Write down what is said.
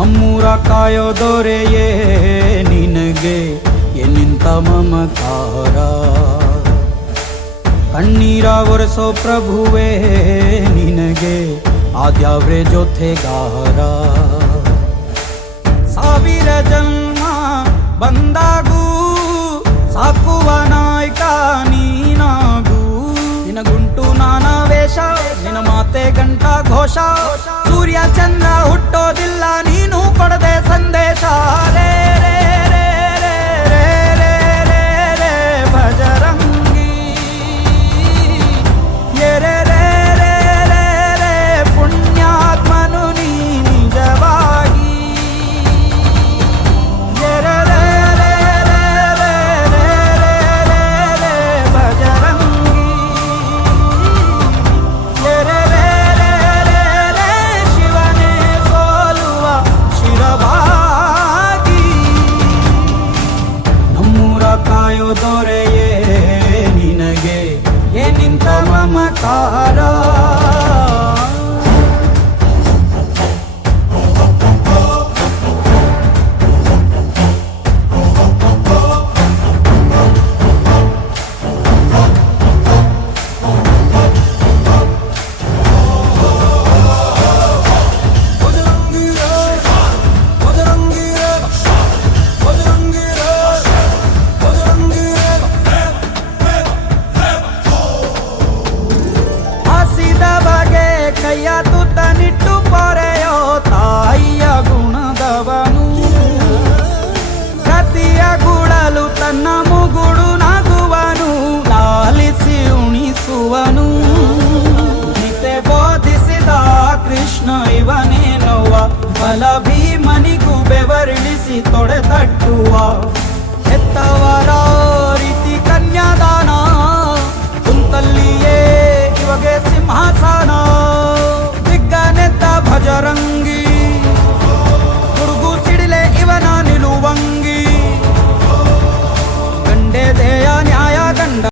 ನಮ್ಮೂರ ಕಾಯೋ ದೊರೆಯೇ ನಿನಗೆ ಎನ್ನಿಂತ ಮಮಕಾರ, ಕಣ್ಣೀರ ಒರೆಸೋ ಪ್ರಭುವೇ ನಿನಗೆ ಆದ್ಯಾವ್ರೆ ಜೊತೆಗಾರ. ಸಾವಿರ ಜನ್ಮ ಬಂದಾಗೂ ಸಾಕುವ ನಾಯಕ ನೀನಾಗೂ, ನಿನಗುಂಟು ನಾನಾ ವೇಷ ನಿನ ಮಾತೆ ಗಂಟ ಘೋಷ, ಸೂರ್ಯ ಚಂದ್ರ ಹುಟ್ಟೋದಿಲ್ಲ ನೀನು ಕೊಡದೆ ಸಂದೇಶ. ರೇ ರೇ ರೇ ರೇ ರೇ ರೇ ರೇ ರೇ ಭಜರಂಗಿ, ರೇ ರೇ ರೇ ರೇ ರೇ ಪುಣ್ಯಾತ್ಮನು ನೀ ನಿಜವಾಗಿ. ರೇ ರೇ ರೇ ರೇ ರೇ ರೇ ರೇ ರೇ ರೇ ಭಜರಂಗಿ, ರೇ ರೇ ರೇ ರೇ ರೇ ರೇ ಶಿವನೇ ಸೋಲುವ ಶಿರವಾಗಿ. ನಮ್ಮೂರ ಕಾಯೋ ದೊರೆಯೇ ನಿನಗೆ ಏನಿಂತ ಮಮಕಾರ. ಕೈಯ ತುತ್ತನಿಟ್ಟು ಪೊರೆಯೋ ತಾಯಿಯ ಗುಣದವನು, ಕತಿಯ ಗುಳಲು ತನ್ನ ಮುಗುಡು ನಗುವನು, ಲಾಲಿಸಿ ಉಣಿಸುವನು. ಗೀತೆ ಬೋಧಿಸಿದ ಕೃಷ್ಣ ಇವನೇನೋವ, ಬಲ ಭೀಮನಿಗೂ ಬೆವರಿಳಿಸಿ ತೊಡೆ ತಟ್ಟುವ. ಹೆತ್ತವರ ರೀತಿ ಕನ್ಯಾದಾನ, ಕುಂತಲ್ಲಿಯೇ ಇವಾಗೆ ಸಿಂಹಾಸನ. ದಿಗ್ಗನೆದ್ದ ಭಜರಂಗ